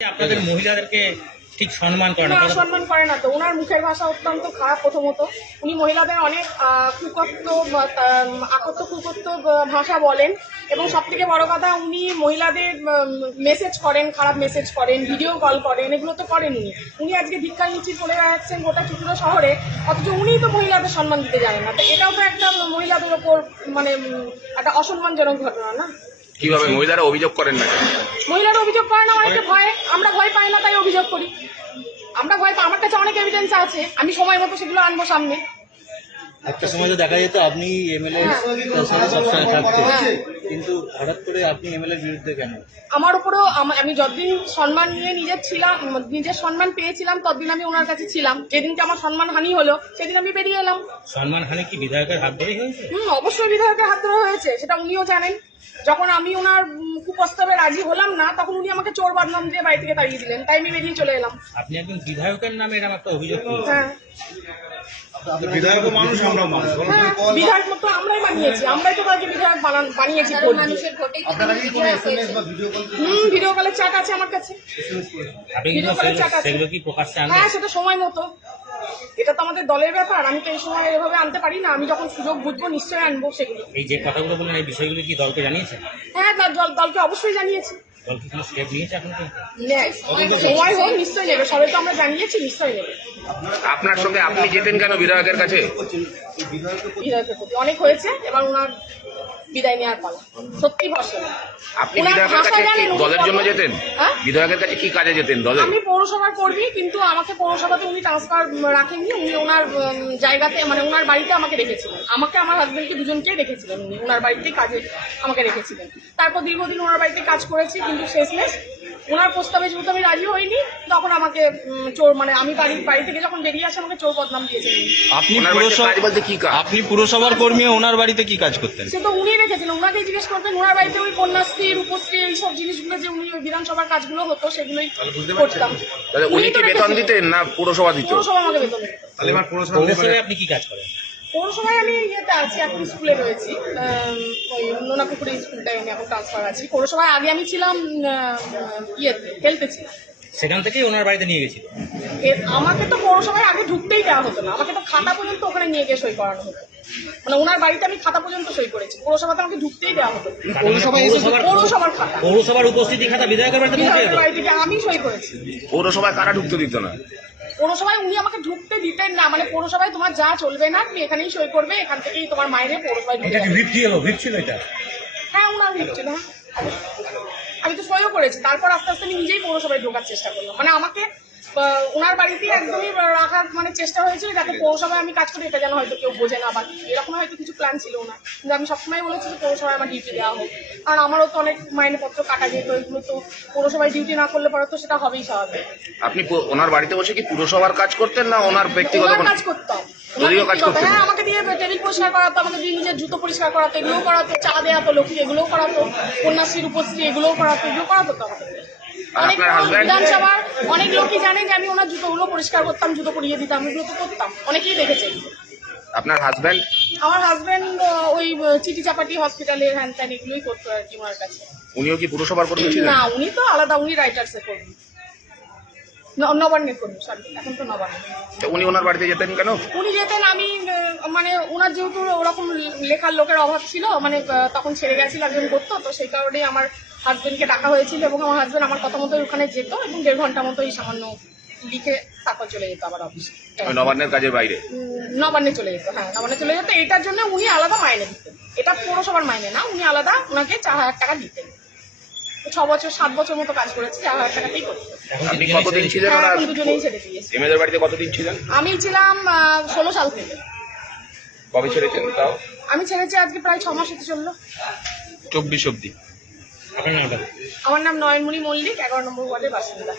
আপনাদের মহিলাদেরকে ঠিক সম্মান করে না, সম্মান করে না তো। ওনার মুখের ভাষা অত্যন্ত খারাপ। প্রথমত উনি মহিলাদের অনেক কুকত্ব কুকত্ব ভাষা বলেন, এবং সব থেকে বড় কথা উনি মহিলাদের মেসেজ করেন, খারাপ মেসেজ করেন, ভিডিও কল করেন, এগুলো তো করেন উনি। উনি আজকে ভিক্ষার মিছিল করে বেড়াচ্ছেন গোটা চুচুড়া শহরে, অথচ উনিই তো মহিলাদের সম্মান দিতে জানেন না। তো এটাও তো একটা মহিলাদের ওপর মানে একটা অসম্মানজনক ঘটনা না? কিভাবে মহিলারা অভিযোগ করেন না? মহিলারা অভিযোগ করে না, অনেকে ভয়, আমরা ভয় পাই না তাই অভিযোগ করি। আমরা ভয় পাই, আমার কাছে অনেক এভিডেন্স আছে, আমি সময় মতো সেগুলো আনবো সামনে। একটা সময় তো দেখা যেত আপনি এমএলএ সবসময় থাকতেন, কিন্তু হঠাৎ করে আপনি এমএলএর বিরুদ্ধে কেন? আমার উপরও আমি যতদিন সম্মান নিয়ে নিজের সম্মান পেয়েছিলাম ততদিন আমি ওনার কাছে ছিলাম। যেদিনকে আমার সম্মান হানি হলো সেদিন আমি বেরিয়ে এলাম। সম্মান হানি কি বিধায়কের হাত ধরেই হয়েছে? অবশ্যই বিধায়কের হাত ধরে হয়েছে, সেটা উনিও জানেন। যখন আমি ওনার কুপ্রস্তাবে রাজি হলাম না, তখন উনি আমাকে চোর বদনাম দিয়ে বাড়ি থেকে তাড়িয়ে দিলেন, তাই আমি বেরিয়ে চলে এলাম। আপনি একজন বিধায়কের নামে এরকম একটা অভিযোগ করছেন? হ্যাঁ, বিধায়ক মানুষ, আমরা মানুষ। বিধায়ক মতো আমরাই বানিয়েছি, আমরাই তো তাকে বিধায়ক বানিয়েছি। ভিডিও কলের চাট আছে আমার কাছে। আপনি কিন্তু সেগুলো কি প্রকাশ্যে আনবেন? হ্যাঁ, সেটা সময় মতো। এটা তো আমাদের দলের ব্যাপার, আমি তো এই সময় এভাবে আনতে পারি না। আমি যখন সুযোগ বুঝবো নিশ্চয়ই আনবো সেগুলো। এই যে কথাগুলো বললেন, এই বিষয়গুলো কি দলকে জানিয়েছেন? হ্যাঁ, দলকে অবশ্যই জানিয়েছি। দল কি কোনো স্টেপ নিয়েছে এখন? সময় হোক নিশ্চয়ই নেবে, সবাই তো আমরা জানিয়েছি, নিশ্চয়ই নেবে। আপনার সঙ্গে আপনি যেতেন কেন বিধায়কের কাছে? বিধায়কের প্রতি অনেক হয়েছে, এবার ওনার বিদায় নেওয়ার পালা। সত্যি ভরসা। আপনি বিধায়কের কাছে কি দলের জন্য যেতেন? বিধায়কের কাছে কি কাজে যেতেন দলে? আমি পৌরসভার কর্মী, কিন্তু আমাকে পৌরসভাতে উনি ট্রান্সফার রাখেননি। উনি ওনার জায়গাতে মানে ওনার বাড়িতে আমাকে রেখেছিলেন। আমাকে আমার হাজবেন্ডকে দুজনকেই রেখেছিলেন উনি, ওনার বাড়িতেই কাজে আমাকে রেখেছিলেন। তারপর দীর্ঘদিন ওনার বাড়িতে কাজ করেছি, কিন্তু শেষমেশ ওনার প্রস্তাবে যেহেতু আমি রাজি হইনি, তখন আমাকে চোর মানে আমি বাড়ি থেকে যখন বেরিয়ে আসি আমাকে চোর বদনাম দিয়েছেন। আপনি পুরসভার কর্মী, ওনার বাড়িতে কি কাজ করতেন? সে তো উনি রেখেছিলেন, ওনাকেই জিজ্ঞেস করতেন। ওনার বাড়িতে ওই কন্যাশ্রী, রূপশ্রী, এইসব জিনিসগুলো যে উনি ওই বিধানসভার কাজগুলো হতো সেগুলোই করতাম। উনি কি বেতন দিতেন না পুরসভা দিত? পৌরসভা আমাকে বেতন দিত। পৌরসভায় আপনি কি কাজ করেন? পৌরসভায় আমি ইয়েতে আছি, এখন স্কুলে রয়েছি, ওই নোনাপুকুরি স্কুলটায় আমি এখন ট্রান্সফার আছি। পৌরসভায় আগে আমি ছিলাম ইয়েতে, হেলথে ছিলাম। সেখান থেকেই ওনার বাড়িতে নিয়ে গেছিল? আমাকে তো পৌরসভায় আগে ঢুকতেই দেওয়া হতো না, আমাকে তো খাতা পর্যন্ত ওখানে নিয়ে গিয়ে সই করানো হতো। মানে ওনার বাড়িতে আমি খাতা পর্যন্ত সই করেছি, পৌরসভাতে আমাকে ঢুকতেই দেওয়া হতো। পৌরসভার খাতা, পৌরসভার উপস্থিতি খাতা বিধায়কের বাড়িতে পৌঁছে যেত? বাড়ি থেকে আমি সই করেছি। পৌরসভায় কারা ঢুকতে দিত না? পৌরসভায় উনি আমাকে ঢুকতে দিতেন না। মানে পৌরসভায় তোমার যা চলবে না, তুমি এখানেই সই করবে, এখান থেকেই তোমার মায়ের পৌরসভায় ঢুকে যাবে। ভিপ ছিল এটা? হ্যাঁ, ওনার ভিপ ছিল। আমি তো সইও করেছি। তারপর আস্তে আস্তে আমি নিজেই পৌরসভায় ঢোকার চেষ্টা করলাম। মানে আমাকে ওনার বাড়িতেই একদমই রাখার মানে চেষ্টা হয়েছিল, যাতে পৌরসভায় আমি কাজ করি এটা যেন হয়তো কেউ বোঝে না, বা এরকম হয়তো কিছু প্ল্যান ছিল না। কিন্তু আমি সবসময় বলেছি যে পৌরসভায় আমার ডিউটি দেওয়া হোক, কারণ আমারও তো অনেক মাইনেপত্র কাটা যেত। এগুলো তো পৌরসভায় ডিউটি না করলে পরে তো সেটা হবেই স্বাভাবিক। আপনি ওনার বাড়িতে বসে কি পুরসভার কাজ করতেন না ওনার ব্যক্তিগত কাজ করতাম? করতেন? হ্যাঁ, আমাকে দিয়ে টেবিল পরিষ্কার করাতো, আমাকে দিয়ে নিজের জুতো পরিষ্কার করাতো, এগুলোও করাতো। চা দেওয়াতো লক্ষ্মী, এগুলোও করাতো। কন্যাশ্রী, রূপশ্রী, এগুলোও করাতো। এগুলো করাতো তো আমাকে। বিধানসভার অনেক লোকই জানে যে আমি ওনার জুতোগুলো পরিষ্কার করতাম, জুতো পরিয়ে দিতাম, এগুলো তো করতাম, অনেকেই দেখেছে। আপনার হাজবেন্ড? আমার হাজবেন্ড ওই চিঠি চাপাটি হসপিটালের হ্যান ত্যান এগুলোই করতো আর কি ওনার কাছে। উনিও কি পুরসভার কর্মী ছিলেন? না, উনি তো আলাদা, উনি রাইটার্সের কর্মী, নবান্নের কর্মী। সরি, এখন তো নবান্ন। উনি ওনার বাড়িতে যেতেন কেন? উনি যেতেন, আমি মানে ওনার যেহেতু ওরকম লেখার লোকের অভাব ছিল, মানে তখন ছেড়ে গেছিল একজন করতো, তো সেই কারণেই আমার হাজবেন্ডকে ডাকা হয়েছিল, এবং আমার হাজবেন্ড আমার কথা মতো ওখানে যেত, এবং 1.5 ঘন্টা মতো এই সামান্য লিখে তারপর চলে যেত আবার অফিসে। নবান্নের কাজের বাইরে? নবান্নে চলে যেত। হ্যাঁ, নবান্নে চলে যেত। এটার জন্য উনি আলাদা মাইনে দিতেন, এটা পৌরসভার মাইনে না। উনি আলাদা ওনাকে 4,000 টাকা দিতেন। 6 বছর 7 বছর মতো কাজ করেছি, 4,000 টাকাতেই করতেন। আপনি কতদিন ছিলেন? দুজনেই ছেড়ে দিয়েছি। এমএলএর বাড়িতে কতদিন ছিলেন? আমি ছিলাম 16 সাল থেকে। কবে ছেড়েছেন তাও? আমি ছেড়েছি আজকে প্রায় 6 মাস হতে চললো। 24 অব্দি। আপনার নামটা? আমার নাম নয়নমণি মল্লিক, 11 নম্বর ওয়ার্ডের বাসিন্দা।